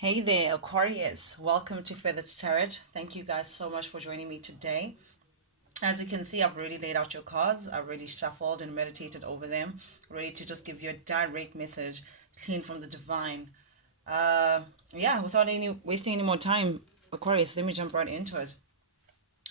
Hey there, Aquarius. Welcome to Feathered Tarot. Thank you guys so much for joining me today. As you can see, I've already laid out your cards. I've already shuffled and meditated over them, ready to just give you a direct message, clean from the divine. Uh, yeah, without any wasting any more time, Aquarius, let me jump right into it.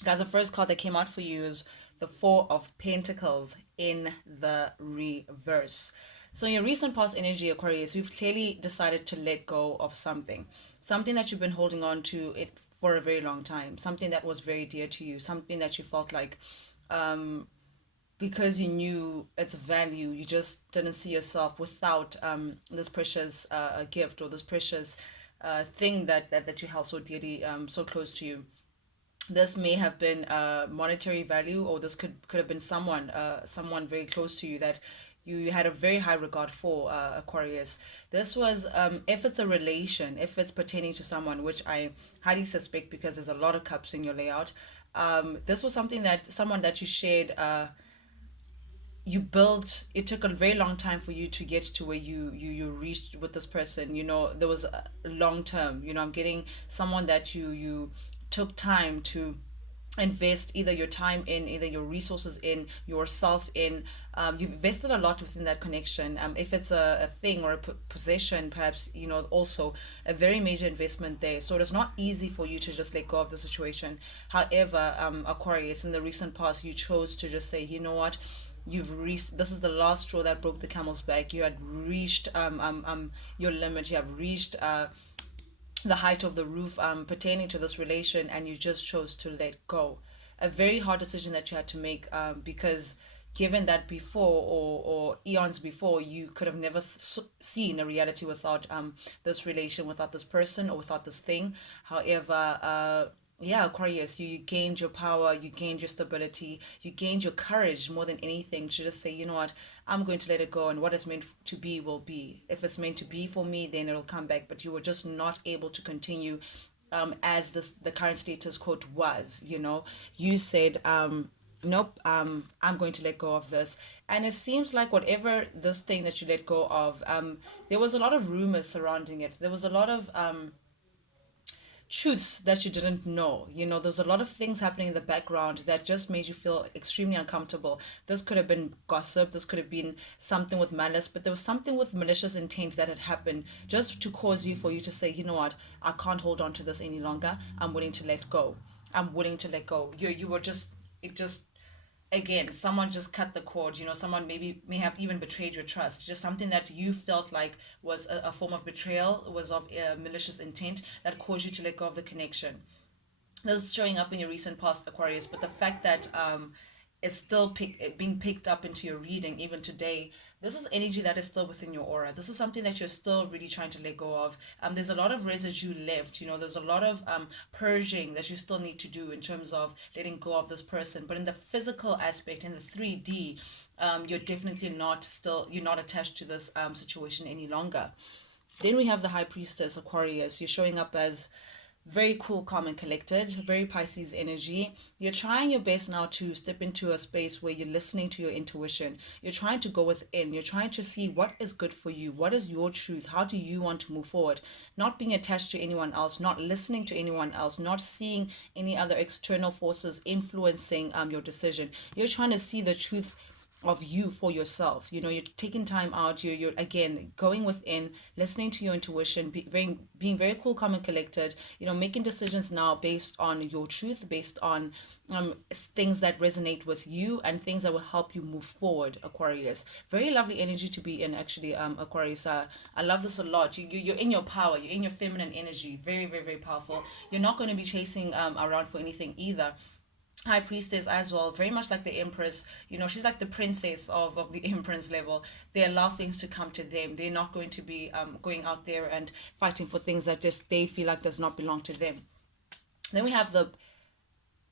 Guys, the first card that came out for you is the Four of Pentacles in the reverse. So in your recent past energy, Aquarius, you've clearly decided to let go of something that you've been holding on to it for a very long time, something that was very dear to you, something that you felt like because you knew its value, you just didn't see yourself without this precious gift or this precious thing that you held so dearly, so close to you. This may have been monetary value, or this could have been someone very close to you that you had a very high regard for, Aquarius. This was if it's a relation, if it's pertaining to someone, which I highly suspect because there's a lot of cups in your layout. This was something that someone that you shared, you built. It took a very long time for you to get to where you reached with this person. There was a long term. I'm getting someone that you took time to invest either your time in, either your resources in, yourself in. You've invested a lot within that connection. If it's a thing or a possession, perhaps, also a very major investment there. So it's not easy for you to just let go of the situation. However, Aquarius, in the recent past, you chose to just say, you know what, you've reached, this is the last straw that broke the camel's back. You had reached your limit. You have reached the height of the roof pertaining to this relation, and you just chose to let go. A very hard decision that you had to make, because given that before, or eons before, you could have never seen a reality without this relation, without this person, or without this thing. However, yeah, Aquarius, you gained your power, you gained your stability, you gained your courage more than anything to just say, you know what, I'm going to let it go, and what is meant to be will be. If it's meant to be for me, then it'll come back. But you were just not able to continue as the current status quo was. You said, nope, I'm going to let go of this. And it seems like whatever this thing that you let go of, there was a lot of rumors surrounding it. There was a lot of truths that you didn't know. There's a lot of things happening in the background that just made you feel extremely uncomfortable. This could have been gossip, this could have been something with malice, but there was something with malicious intent that had happened just to cause you, for you to say, you know what, I can't hold on to this any longer. I'm willing to let go. I'm willing to let go. You were just, it just, again, someone just cut the cord. Someone maybe may have even betrayed your trust, just something that you felt like was a form of betrayal, was of malicious intent, that caused you to let go of the connection. This is showing up in your recent past, Aquarius, but the fact that it's still being picked up into your reading even today, this is energy that is still within your aura. This is something that you're still really trying to let go of. There's a lot of residue left. There's a lot of purging that you still need to do in terms of letting go of this person. But in the physical aspect, in the 3D, you're definitely you're not attached to this situation any longer. Then we have the High Priestess, Aquarius. You're showing up as very cool, calm, and collected, very Pisces energy. You're trying your best now to step into a space where you're listening to your intuition. You're trying to go within. You're trying to see what is good for you. What is your truth? How do you want to move forward? Not being attached to anyone else, not listening to anyone else, not seeing any other external forces influencing your decision. You're trying to see the truth of you for yourself. You're taking time out. You're again going within, listening to your intuition, being very cool, calm, and collected. Making decisions now based on your truth, based on things that resonate with you, and things that will help you move forward, Aquarius. Very lovely energy to be in, actually, Aquarius. I love this a lot. You're in your power. You're in your feminine energy. Very, very, very powerful. You're not going to be chasing around for anything either. High Priestess as well, very much like the Empress. She's like the princess of the Empress level. They allow things to come to them. They're not going to be going out there and fighting for things that just they feel like does not belong to them. Then we have the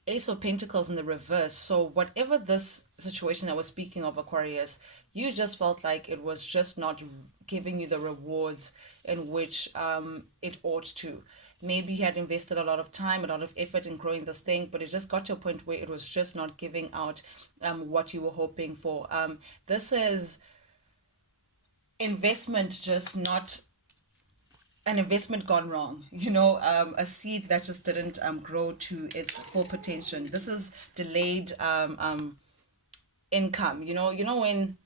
Ace of Pentacles in the reverse. So whatever this situation that we're speaking of, Aquarius, you just felt like it was just not giving you the rewards in which it ought to. Maybe you had invested a lot of time, a lot of effort in growing this thing, but it just got to a point where it was just not giving out what you were hoping for. This is investment just not an investment gone wrong, a seed that just didn't grow to its full potential. This is delayed income. When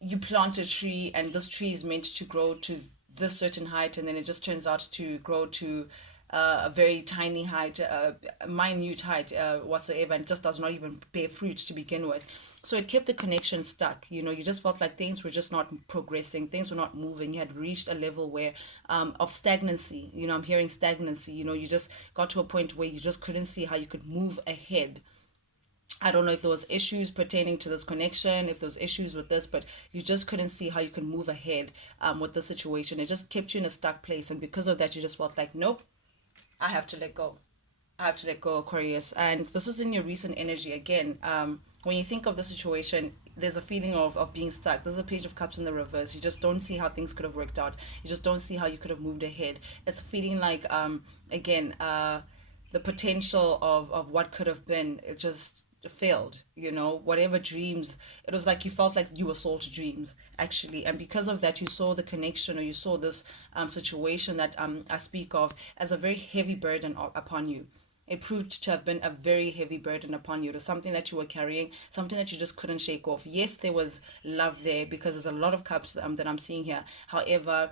you plant a tree and this tree is meant to grow to this certain height, and then it just turns out to grow to a very tiny height, a minute height whatsoever, and just does not even bear fruit to begin with. So it kept the connection stuck. You just felt like things were just not progressing, things were not moving. You had reached a level where of stagnancy. I'm hearing stagnancy. You just got to a point where you just couldn't see how you could move ahead. I don't know if there was issues pertaining to this connection, if there was issues with this, but you just couldn't see how you could move ahead with the situation. It just kept you in a stuck place, and because of that, you just felt like, nope, I have to let go. I have to let go, Aquarius. And this is in your recent energy again. When you think of the situation, there's a feeling of being stuck. There's a page of cups in the reverse. You just don't see how things could have worked out. You just don't see how you could have moved ahead. It's feeling like again the potential of what could have been, it just failed. Whatever dreams, it was like you felt like you were sold to dreams, actually. And because of that, you saw the connection, or you saw this situation that I speak of as a very heavy burden upon you. It proved to have been a very heavy burden upon you. It was something that you were carrying, something that you just couldn't shake off. Yes, there was love there, because there's a lot of cups that I'm seeing here. However,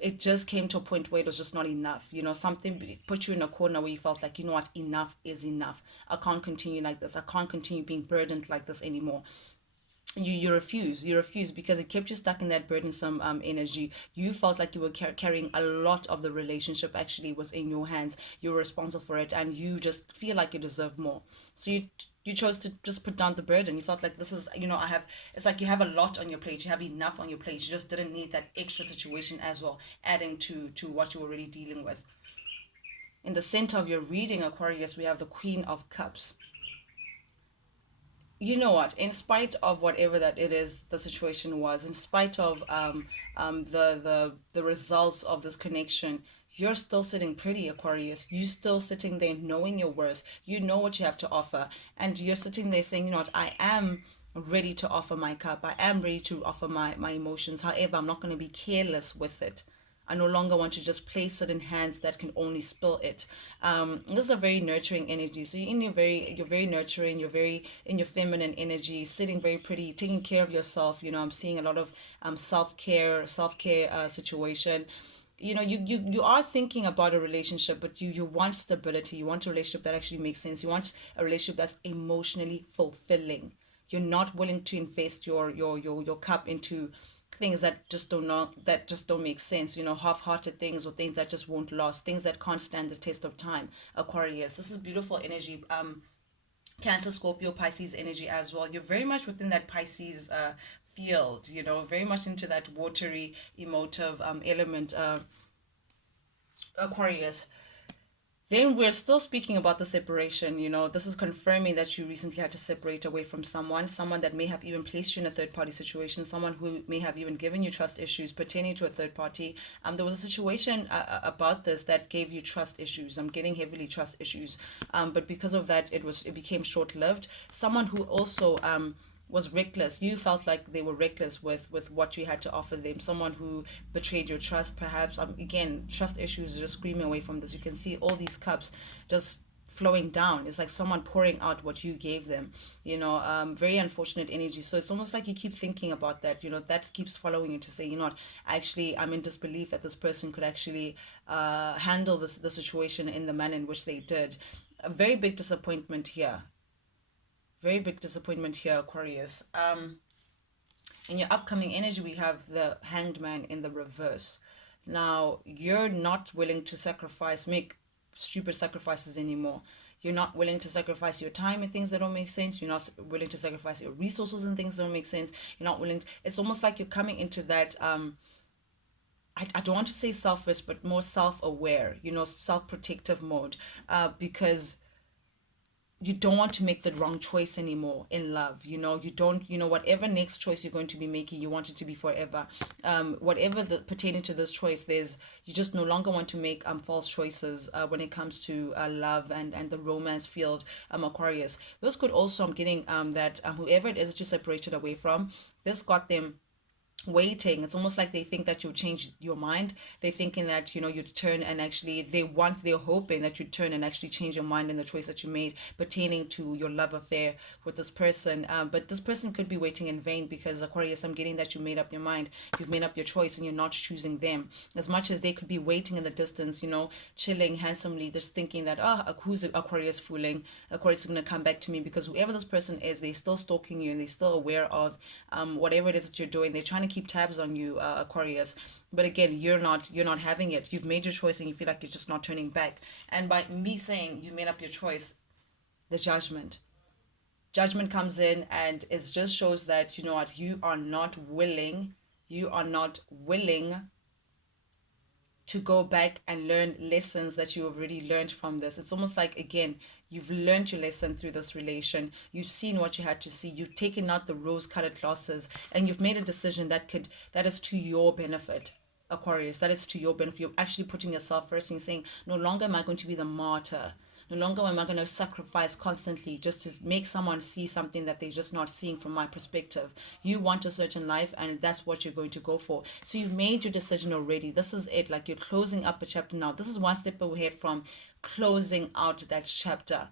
it just came to a point where it was just not enough. Something put you in a corner where you felt like, what, enough is enough. I can't continue like this. I can't continue being burdened like this anymore. You refuse because it kept you stuck in that burdensome energy. You felt like you were carrying a lot of the relationship, actually was in your hands. You were responsible for it, and you just feel like you deserve more. So you chose to just put down the burden. You felt like, this is, I have, it's like you have a lot on your plate, you have enough on your plate. You just didn't need that extra situation as well, adding to what you were already dealing with. In the center of your reading, Aquarius, we have the Queen of Cups. You know what, in spite of whatever that it is the situation was, in spite of the results of this connection, you're still sitting pretty, Aquarius. You still sitting there knowing your worth. You know what you have to offer, and you're sitting there saying, what, I am ready to offer my cup. I am ready to offer my emotions. However, I'm not going to be careless with it. I no longer want to just place it in hands that can only spill it. This is a very nurturing energy. So you're very nurturing. You're very in your feminine energy, sitting very pretty, taking care of yourself. I'm seeing a lot of self care situation. You are thinking about a relationship, but you want stability. You want a relationship that actually makes sense. You want a relationship that's emotionally fulfilling. You're not willing to invest your cup into things that just don't make sense. Half-hearted things, or things that just won't last, things that can't stand the test of time. Aquarius, this is beautiful energy. Cancer, Scorpio, Pisces energy as well. You're very much within that Pisces field, very much into that watery emotive element, Aquarius. Then we're still speaking about the separation. This is confirming that you recently had to separate away from someone that may have even placed you in a third party situation, someone who may have even given you trust issues pertaining to a third party. There was a situation about this that gave you trust issues. I'm getting heavily trust issues, but because of that, it became short lived. Someone who also was reckless. You felt like they were reckless with what you had to offer them. Someone who betrayed your trust, perhaps. Again, trust issues are just screaming away from this. You can see all these cups just flowing down. It's like someone pouring out what you gave them. Very unfortunate energy. So it's almost like you keep thinking about that. That keeps following you to say, what, actually, I'm in disbelief that this person could actually handle the situation in the manner in which they did. A very big disappointment here. Very big disappointment here, Aquarius. In your upcoming energy, we have the Hanged Man in the reverse. Now, you're not willing to make stupid sacrifices anymore. You're not willing to sacrifice your time in things that don't make sense. You're not willing to sacrifice your resources in things that don't make sense. You're not willing it's almost like you're coming into that I don't want to say selfish, but more self-aware, self-protective mode, because you don't want to make the wrong choice anymore in love. You don't, whatever next choice you're going to be making, you want it to be forever. Whatever pertaining to this choice, you just no longer want to make false choices when it comes to love and the romance field, Aquarius. This could also, I'm getting that whoever it is that you separated away from, this got them waiting. It's almost like they think that you'll change your mind. They're thinking that, you'd turn and actually they're hoping that you turn and actually change your mind in the choice that you made pertaining to your love affair with this person. But this person could be waiting in vain, because Aquarius, I'm getting that you made up your mind. You've made up your choice and you're not choosing them. As much as they could be waiting in the distance, chilling handsomely, just thinking that, who's Aquarius fooling? Aquarius is going to come back to me, because whoever this person is, they're still stalking you and they're still aware of whatever it is that you're doing. They're trying to keep tabs on you, Aquarius. But again, you're not having it. You've made your choice and you feel like you're just not turning back. And by me saying you made up your choice, the judgment comes in, and it just shows that, you know what, you are not willing to go back and learn lessons that you already learned from this. It's almost like, again, you've learned your lesson through this relation. You've seen what you had to see. You've taken out the rose-colored glasses, and you've made a decision that is to your benefit. Aquarius, that is to your benefit. You're actually putting yourself first and saying, no longer am I going to be the martyr. No longer am I going to sacrifice constantly just to make someone see something that they're just not seeing from my perspective. You want a certain life, and that's what you're going to go for. So you've made your decision already. This is it. Like, you're closing up a chapter now. This is one step ahead from closing out that chapter.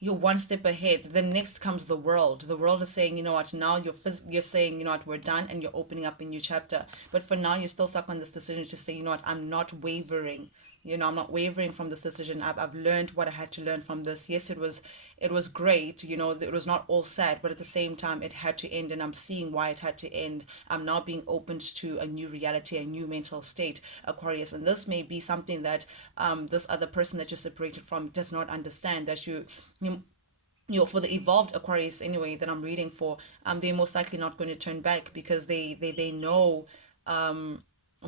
You're one step ahead. Then next comes the world. The world is saying, you know what, now you're saying, you know what, we're done, and you're opening up a new chapter. But for now, you're still stuck on this decision to say, you know what, I'm not wavering. I'm not wavering from this decision. I've learned what I had to learn from this. Yes, it was great. It was not all sad, but at the same time, it had to end, and I'm seeing why it had to end. I'm now being opened to a new reality, a new mental state, Aquarius. And this may be something that this other person that you're separated from does not understand, that for the evolved Aquarius anyway that I'm reading for, they're most likely not going to turn back, because they know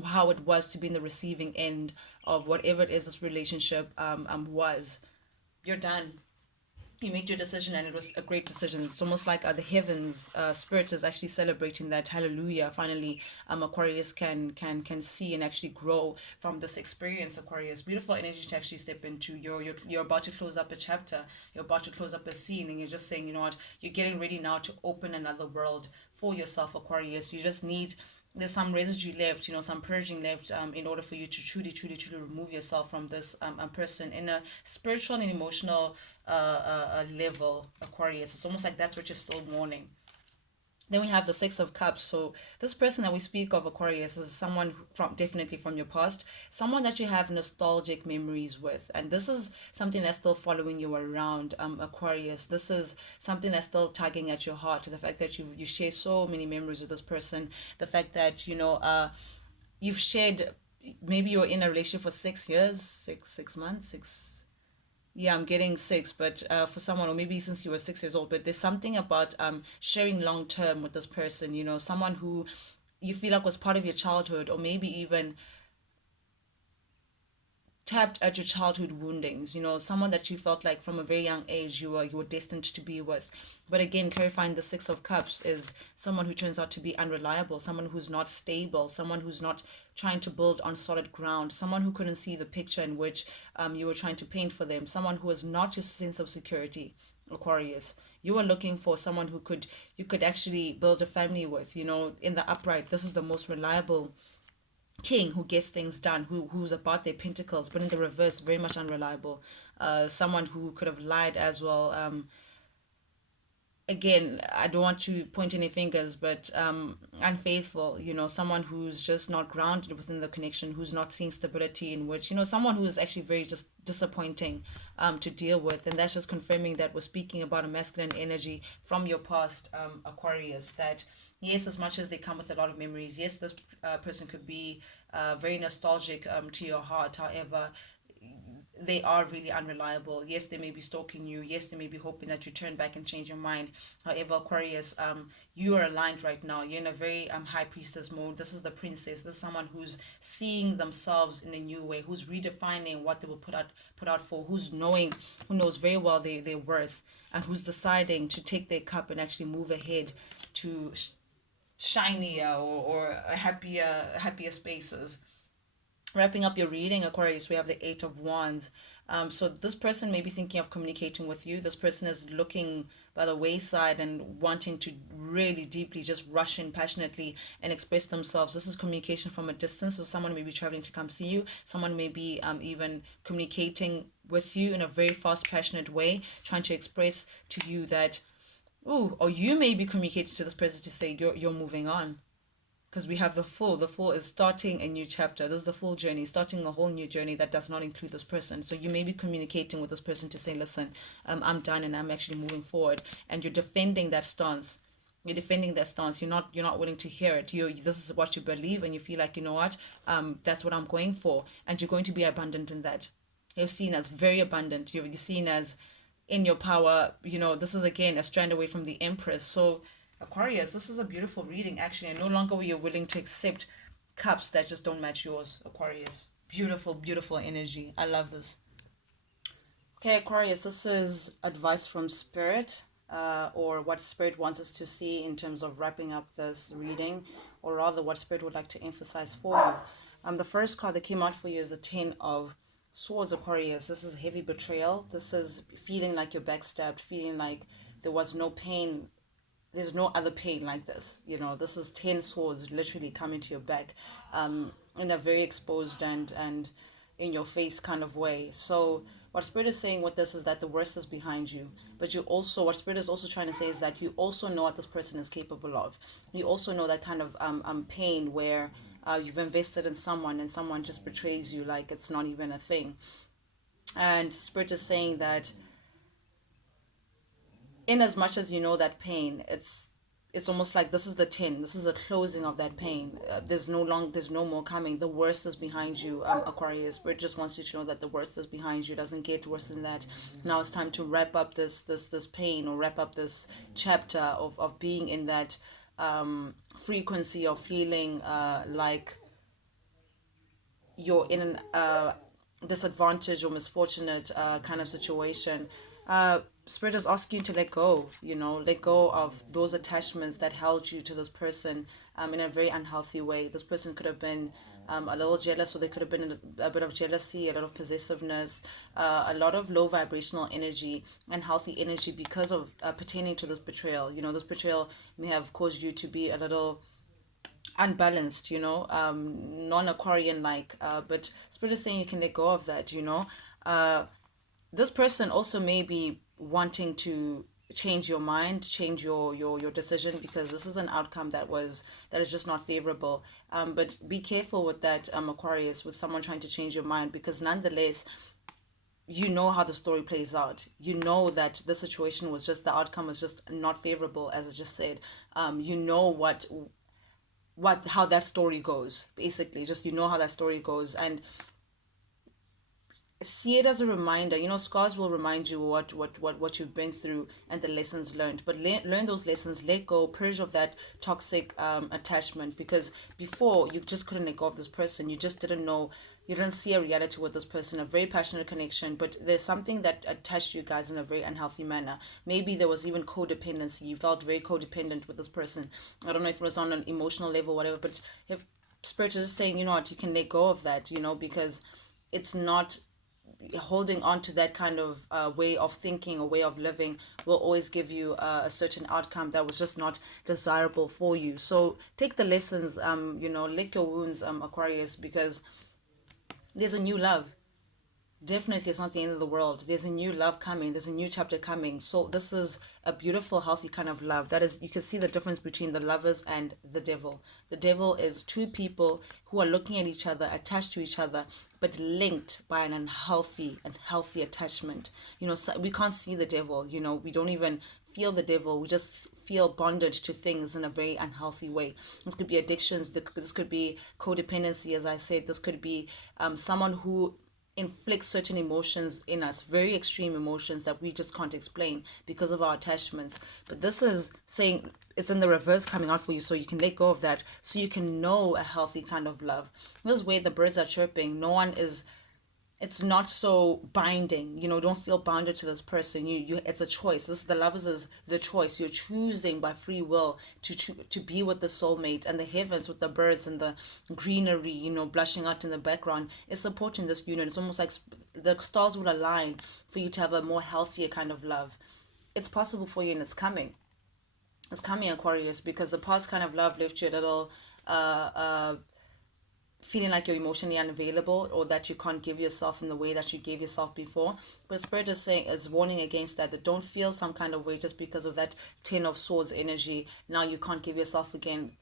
how it was to be in the receiving end of whatever it is this relationship was. You're done. You made your decision, and it was a great decision. It's almost like the heavens, spirit is actually celebrating that, hallelujah, finally Aquarius can see and actually grow from this experience. Aquarius, beautiful energy to actually step into. You're about to close up a chapter, you're about to close up a scene, and you're just saying, you know what, you're getting ready now to open another world for yourself, Aquarius. You just need, there's some residue left, some purging left, in order for you to truly, truly, truly remove yourself from this person in a spiritual and emotional level, Aquarius. It's almost like that's what you're still mourning. Then we have the Six of Cups. So this person that we speak of, Aquarius, is someone from, definitely from your past, someone that you have nostalgic memories with, and this is something that's still following you around, Aquarius. This is something that's still tugging at your heart. The fact that you share so many memories with this person, the fact that you've shared. Maybe you're in a relationship for 6 years, six months, six. Yeah, I'm getting six, but for someone, or maybe since you were 6 years old, but there's something about sharing long term with this person, someone who you feel like was part of your childhood, or maybe even tapped at your childhood woundings, someone that you felt like from a very young age you were destined to be with. But again, clarifying the Six of Cups is someone who turns out to be unreliable, someone who's not stable, someone who's not trying to build on solid ground, someone who couldn't see the picture in which you were trying to paint for them, someone who was not your sense of security, Aquarius. You are looking for someone who you could actually build a family with. In the upright, this is the most reliable king who gets things done, who's about their pentacles, but in the reverse, very much unreliable. Someone who could have lied as well. Again, I don't want to point any fingers, but unfaithful. Someone who's just not grounded within the connection, who's not seeing stability in which, someone who is actually very just disappointing to deal with. And that's just confirming that we're speaking about a masculine energy from your past, Aquarius, that yes, as much as they come with a lot of memories, yes, this person could be very nostalgic to your heart. However, they are really unreliable. Yes, they may be stalking you. Yes, they may be hoping that you turn back and change your mind. However, Aquarius, you are aligned right now. You're in a very high priestess mode. This is the princess. This is someone who's seeing themselves in a new way, who's redefining what they will put out for, who knows very well their worth, and who's deciding to take their cup and actually move ahead to shinier or happier spaces. Wrapping up your reading, Aquarius, we have the Eight of Wands. So this person may be thinking of communicating with you. This person is looking by the wayside and wanting to really deeply just rush in passionately and express themselves. This is communication from a distance. So someone may be traveling to come see you. Someone may be even communicating with you in a very fast, passionate way, trying to express to you that, oh, or you may be communicating to this person to say you're moving on, because we have the full is starting a new chapter. This is the full journey, starting a whole new journey that does not include this person. So you may be communicating with this person to say, listen, I'm done and I'm actually moving forward, and you're defending that stance. You're not willing to hear it. This is what you believe, and you feel like, you know what, that's what I'm going for, and you're going to be abundant in that. You're seen as very abundant. You're seen as in your power. This is again a strand away from the Empress. So Aquarius, this is a beautiful reading actually, and no longer were you willing to accept cups that just don't match yours. Aquarius, beautiful, beautiful energy. I love this. Okay, Aquarius, this is advice from Spirit, or what Spirit wants us to see in terms of wrapping up this reading, or rather what Spirit would like to emphasize for you. The first card that came out for you is the Ten of Swords, Aquarius. This is heavy betrayal. This is feeling like you're backstabbed, feeling like there was no pain. There's no other pain like this. This is 10 swords literally coming to your back, in a very exposed and in your face kind of way. So what Spirit is saying with this is that the worst is behind you. But what Spirit is also trying to say is that you also know what this person is capable of. You also know that kind of pain where you've invested in someone and someone just betrays you like it's not even a thing. And Spirit is saying that in as much as you know that pain, it's almost like this is the 10. This is a closing of that pain. There's no more coming. The worst is behind you, Aquarius. Spirit just wants you to know that the worst is behind you. It doesn't get worse than that. Now it's time to wrap up this pain, or wrap up this chapter of being in that frequency of feeling like you're in an disadvantaged or misfortunate kind of situation. Spirit is asking you to let go, let go of those attachments that held you to this person in a very unhealthy way. This person could have been a little jealous, or there could have been a bit of jealousy, a lot of possessiveness, a lot of low vibrational energy and healthy energy because of pertaining to this betrayal. This betrayal may have caused you to be a little unbalanced, non-Aquarian like, but Spirit is saying you can let go of that. This person also may be wanting to change your mind, change your decision, because this is an outcome that is just not favorable. But be careful with that, Aquarius, with someone trying to change your mind, because nonetheless, you know how the story plays out. You know that the situation was just, the outcome was just not favorable, as I just said. You know how that story goes, basically. Just, how that story goes, and see it as a reminder. Scars will remind you what you've been through and the lessons learned. But learn those lessons, let go, purge of that toxic attachment, because before you just couldn't let go of this person. You just didn't know, you didn't see a reality with this person, a very passionate connection, but there's something that attached you guys in a very unhealthy manner. Maybe there was even codependency. You felt very codependent with this person. I don't know if it was on an emotional level, whatever, but if Spirit is just saying, you can let go of that, because it's not, holding on to that kind of way of thinking or way of living will always give you a certain outcome that was just not desirable for you. So take the lessons, lick your wounds, Aquarius, because there's a new love. Definitely, it's not the end of the world. There's a new love coming. There's a new chapter coming. So this is a beautiful, healthy kind of love. That is, you can see the difference between the lovers and the devil. The devil is two people who are looking at each other, attached to each other, but linked by an unhealthy and healthy attachment. So we can't see the devil. We don't even feel the devil. We just feel bonded to things in a very unhealthy way. This could be addictions. This could be codependency, as I said. This could be someone who inflicts certain emotions in us, very extreme emotions that we just can't explain because of our attachments. But this is saying it's in the reverse coming out for you, so you can let go of that, so you can know a healthy kind of love. This is where the birds are chirping. It's not so binding. Don't feel bounded to this person. It's a choice. The lovers is the choice. You're choosing by free will to be with the soulmate, and the heavens with the birds and the greenery, blushing out in the background is supporting this union. It's almost like the stars will align for you to have a more healthier kind of love. it's possible for you, and it's coming, Aquarius, because the past kind of love left you a little feeling like you're emotionally unavailable, or that you can't give yourself in the way that you gave yourself before. But Spirit is saying, is warning against that, that don't feel some kind of way just because of that Ten of Swords energy. Now you can't give yourself again.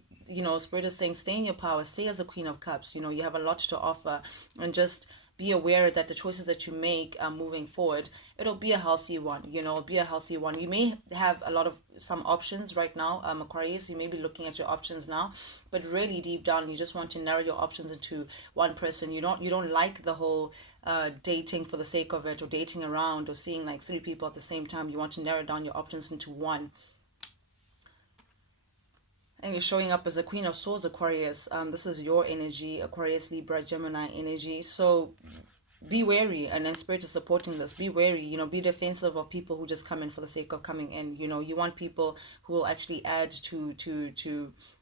Spirit is saying, stay in your power, stay as a Queen of Cups. You have a lot to offer, and just be aware that the choices that you make moving forward, it'll be a healthy one. Be a healthy one. You may have a lot of some options right now, Aquarius. You may be looking at your options now, but really deep down, you just want to narrow your options into one person. You don't like the whole dating for the sake of it, or dating around, or seeing like three people at the same time. You want to narrow down your options into one. And you're showing up as a Queen of Swords, Aquarius. This is your energy, Aquarius, Libra, Gemini energy. So be wary, and then Spirit is supporting this. Be wary, be defensive of people who just come in for the sake of coming in. You want people who will actually add to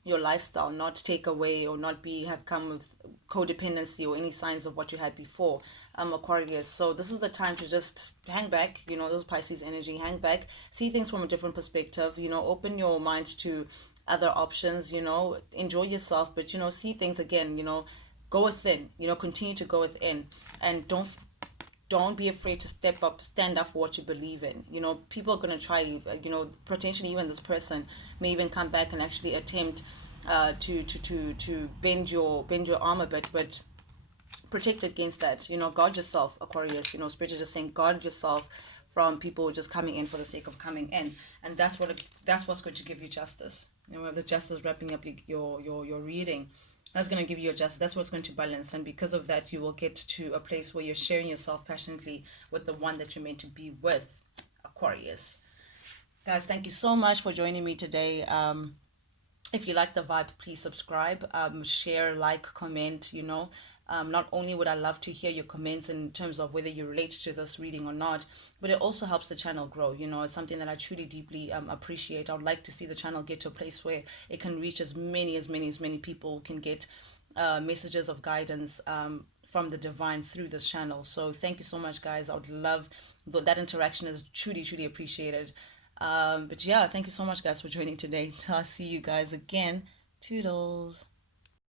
your lifestyle, not take away, or not have come with codependency or any signs of what you had before, Aquarius. So this is the time to just hang back. This is Pisces energy. Hang back, see things from a different perspective. Open your mind to other options. Enjoy yourself, but see things again. Go within. Continue to go within, and don't be afraid to stand up for what you believe in. People are going to try you. Potentially even this person may even come back and actually attempt to bend your arm a bit, but protect against that. Guard yourself, Aquarius. Spirit is just saying, guard yourself from people just coming in for the sake of coming in, and that's what's going to give you justice. The justice wrapping up your reading, that's going to give you a justice. That's what's going to balance, and because of that, you will get to a place where you're sharing yourself passionately with the one that you're meant to be with, Aquarius. Guys, thank you so much for joining me today. If you like the vibe, please subscribe, share, like, comment. Not only would I love to hear your comments in terms of whether you relate to this reading or not, but it also helps the channel grow. It's something that I truly deeply appreciate. I would like to see the channel get to a place where it can reach as many people, can get messages of guidance from the divine through this channel. So thank you so much, guys. I would love that interaction is truly appreciated. But yeah, thank you so much, guys, for joining today. I'll see you guys again. Toodles.